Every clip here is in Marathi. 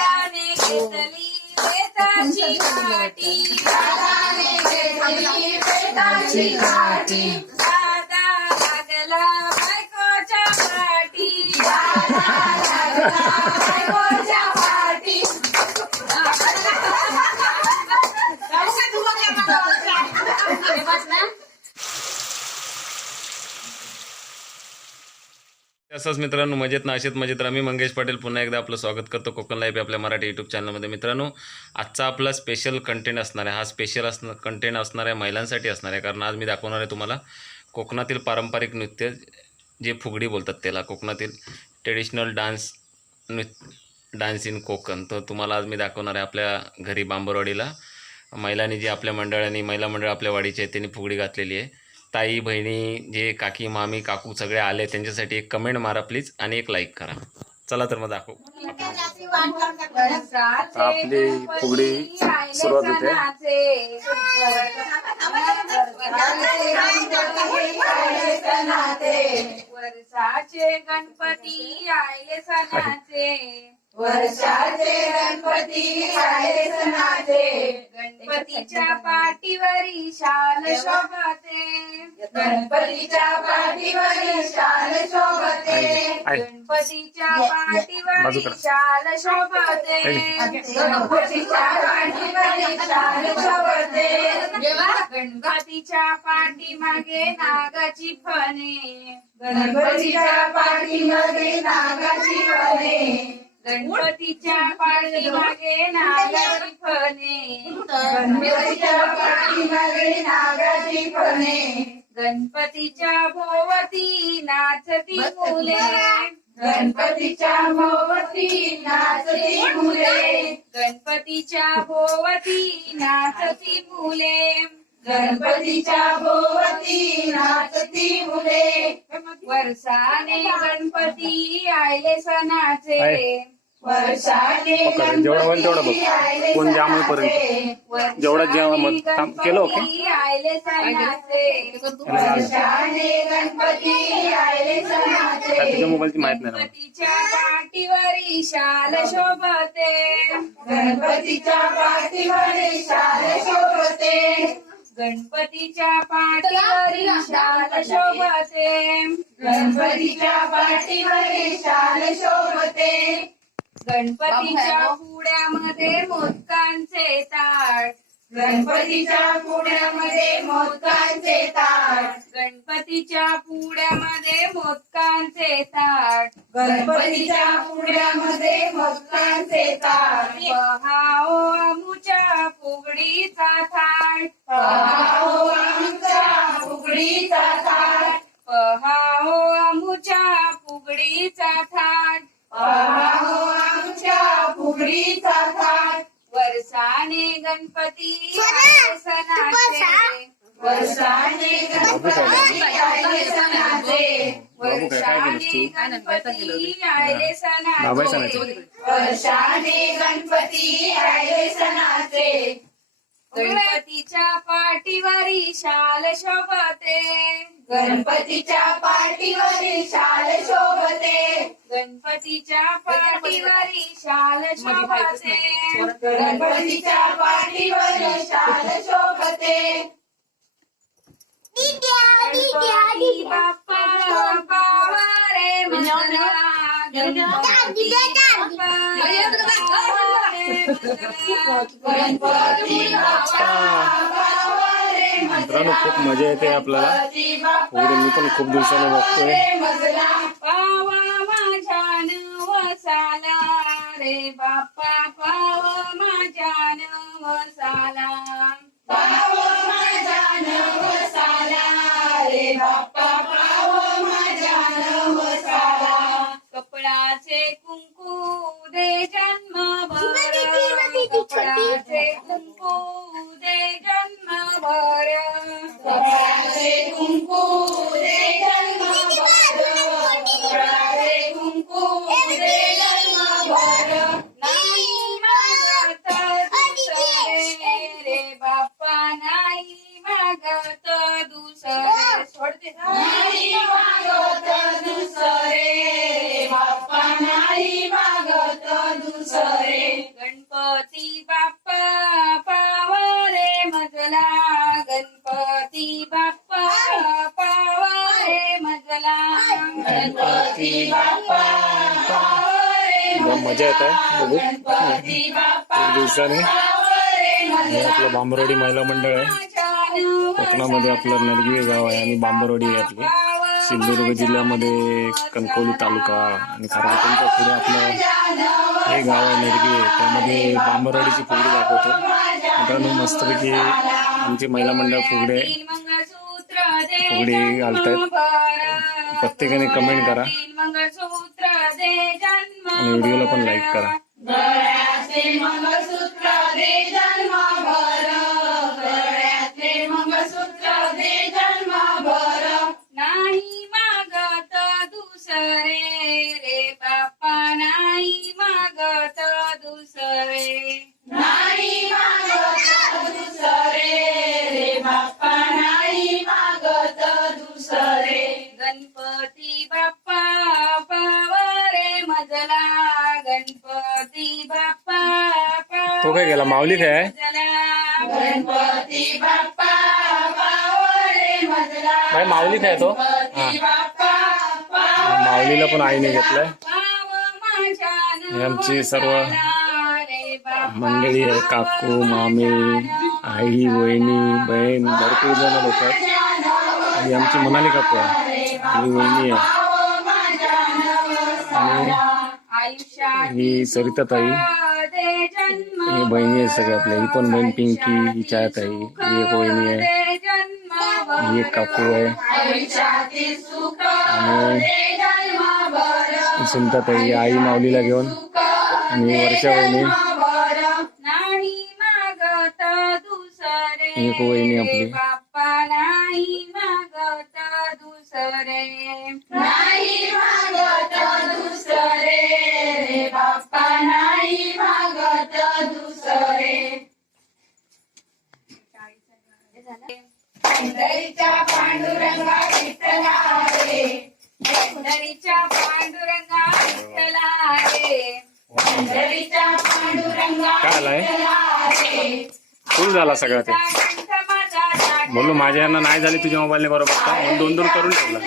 राधाने घेतली बेताची काठी राधाने घेतली बेताची काठी राधा लागला बायकोच्या पाठी. राधा लागला बायकोच्या पाठी. तसंच मित्रांनो मजेत नाशित मजेत मी मंगेश पाटील पुन्हा एकदा आपलं स्वागत करतो. कोकण लाईफ आपल्या मराठी यूट्यूब चॅनलमध्ये मित्रांनो आजचा आपला स्पेशल कंटेंट असणार आहे. हा स्पेशल असणार कंटेंट असणार आहे महिलांसाठी असणार आहे. कारण आज मी दाखवणार आहे तुम्हाला कोकणातील पारंपरिक नृत्य जे फुगडी बोलतात त्याला. कोकणातील ट्रेडिशनल डान्स नृत्य डान्स इन कोकण. तर तुम्हाला आज मी दाखवणार आहे आपल्या घरी बांबरवाडीला. महिलांनी जे आपल्या मंडळाने महिला मंडळ आपल्या वाडीचे आहे त्यांनी फुगडी घातलेली आहे. ताई बहिणी जे काकी मामी काकू सगळे आले त्यांच्यासाठी एक कमेंट मारा प्लीज आणि एक लाईक करा. चला तर मग दाखवू. आपली फुगडी सुरुवात होते. वर्षाचे गणपती आले सणाचे. वर्षाचे गणपती आले सणाचे. गणपतीच्या पाठीवरी शाल शोभते. गणपतीच्या पाठीवर शाल शोभते. आहे. गणपतीच्या पाठीवरी. शाल शोभते. गणपतीच्या पाठीवर शाल शोभते. गणपतीच्या पाठीमागे नागाची फणे. गणपतीच्या पाठीमध्ये नागाची फणे. गणपतीच्या पाठीमागे नागाची फणे गणपतीच्या पाठीमागे नागाची फणे गणपतीच्या भोवती नाचती मुले. गणपतीच्या भोवती नाचती मुले. गणपतीच्या भोवती नाचती मुले. गणपतीच्या भोवती नाचती मुले वर्षाने गणपती आले सणाचे. वर्षाने. जेवढं होईल तेवढं बघ. कोण. जेवढं केलं ओके? मोबाईलची माहीत नाही गणपतीच्या पाठीवरी शाल शोभते गणपतीच्या पाठीवर शाल शोभते गणपतीच्या पाठीवरी शाल शोभते. गणपतीच्या पाठीवर शाल शोभते. गणपतीच्या पुड्यामध्ये मोदकांचे ताट. गणपतीच्या पुण्यामध्ये मोदकांचे ताट. गणपतीच्या पुड्यामध्ये मोदकांचे ताट. गणपतीच्या पुण्यामध्ये मोदकांचे ताट. पहाओ आमुच्या फुगडीचा थाट. पहाओ आमच्या फुगडीचा थाट. पहाओ आमुच्या फुगडीचा थाट. पहाओ आमच्या फुगडीचा थाट. वर्षाने गणपती सणाचे वर्षाने गणपती आले सणाचे वर्षाने गणपती आले सणाचे. वर्षाने गणपती आले सणाचे गणपतीच्या पाठीवरी शाल शोभते. गणपतीच्या पाठीवरील शाल शोभते. गणपतीच्या पाठीवरी शाल शोभते. गणपतीच्या पाठीवरील शाल शोभते. बाप्पा बाप्पा रे मित्रांनो खूप मजा येते आपल्याला. गणपती मी पण खूप दिवसाने बघतोय. पावा माझ्या रे बाप्पा गणपती बाप्पा मजा येत आहे. बघू. दिवसाने. हे आपलं बांबरोडी महिला मंडळ आहे. कोकणामध्ये आपलं नरगिरे गाव आहे आणि बांबरोडी आहे आपली सिंधुदुर्ग जिल्ह्यामध्ये कणकवली तालुका आणि खारकोटच्या पुढे आपलं हे गाव आहे नरगिरे. त्यामध्ये बांबरोडीची फुगडी दाखवतो. मित्रांनो मस्तपैकी आमची महिला मंडळ फुगडे फुगडी घालतायत प्रत्येकाने कमेंट करा. आणि व्हिडिओला पण लाईक करा. तो काय गेला. माऊली काय? बाई माऊली काय तो? हा. माऊलीला पण आईने घेतलाय. आमची सर्व मंडळी आहे काकू मामी आई वहिनी बहीण भरपूर जण लोक आहेत. आणि आमची मनाली काकू आहे. ही वहिनी आहे. आणि ही सरिता ताई ही बहिणी आहेत सगळ्या आपल्या ही पण बहीण पिंकी ही छाया आहे ही एक बहिणी आहे. ही एक काकू आहे. आणि सुनतात आहे आई माऊलीला घेऊन. आणि वर्षा वहिनी. ही एक वहिनी आपली. पंढरीच्या पांडुरंगा विठ्ठला रे पांडुरंगा विठ्ठला रे पंढरीच्या पांडुरंगा काय आलाय? विठ्ठला रे फुल झाला सगळा ते. बोललो माझ्या यांना नाही झाली तुझ्या मोबाईलने बरोबर का? म्हणून दोन दोन करून ठेवला.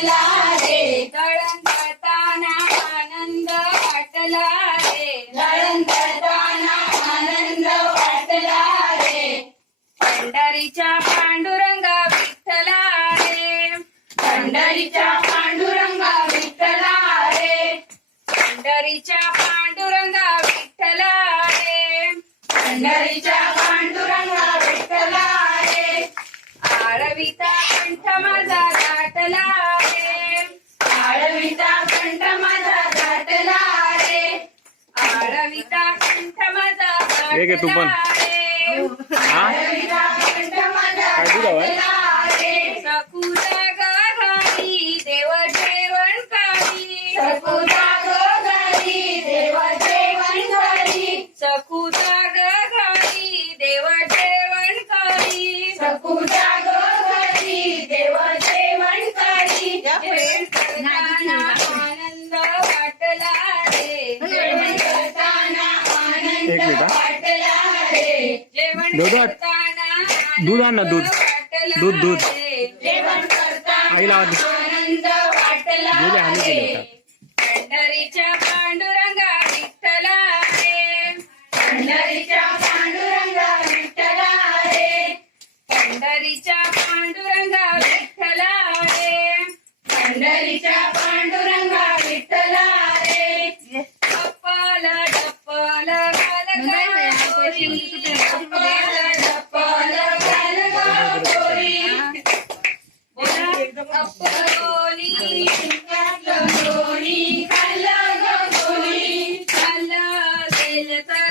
वाटला रे दळताना आनंद वाटला रे दळताना आनंद वाटला रे पंढरीच्या पांडुरंगा विठ्ठला रे पंढरीच्या पांडुरंगा विठ्ठला रे पंढरीच्या पांडुरंगा विठ्ठला रे पंढरीच्या पांडुरंगा विठ्ठला रे आळविता कंठ माझा दाटला रे आळवीचा कंठ माझा दाटला रे आळविता कंठ माझा हे घे तू पण. हा? काय दूध देवदाट दूध आण ना दूध. दूध दूध. आईला गेले हानी. केले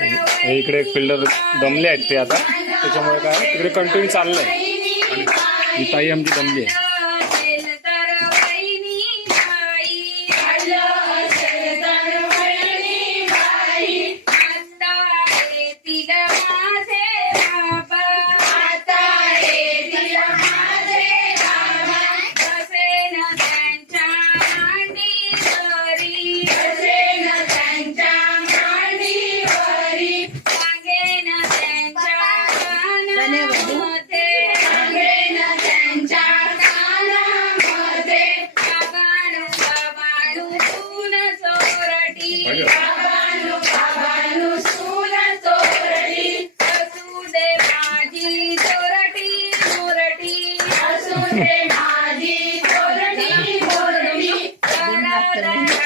इकडे एक फिल्डर दमले आहेत ते आता. त्याच्यामुळे काय इकडे कंटिन्यू चाललंय. आहे ही ताई आमची दमली आहे. Congratulations.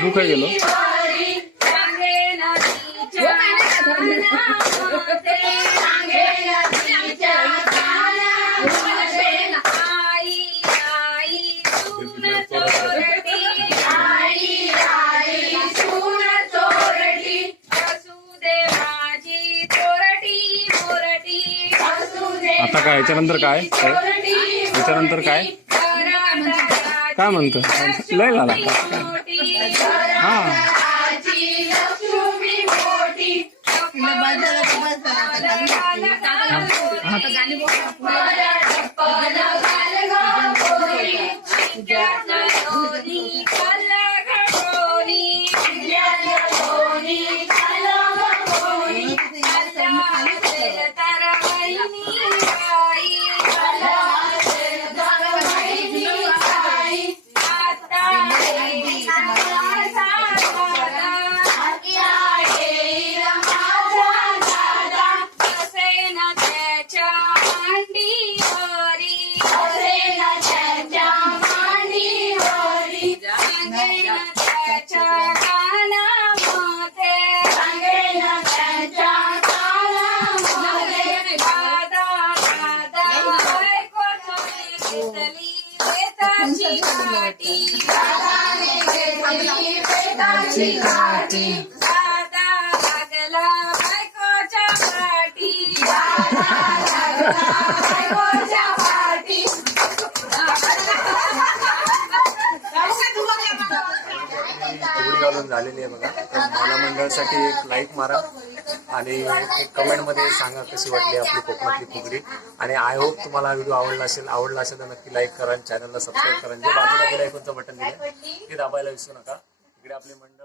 असू गेलो. आता काय याच्यानंतर काय? याच्यानंतर काय? काय म्हणतो? लय झाला. मला टप्पल बेताची काठी. दादा लागला बायकोच्या पाठी बायकोच्या पाठी. फुगडी घालून झालेली आहे बघा तर महिला मंडळासाठी एक लाईक मारा आणि एक कमेंटमध्ये सांगा कशी वाटली आपली कोकणातली फुगडी आणि आय होप तुम्हाला हा व्हिडिओ आवडला असेल आवडला असेल तर नक्की लाईक करा आणि चॅनलला सबस्क्राईब करा जे बाजूला बेल आयकॉनचं बटन दिलं ते दाबायला विसरू नका इकडे आपले मंडळ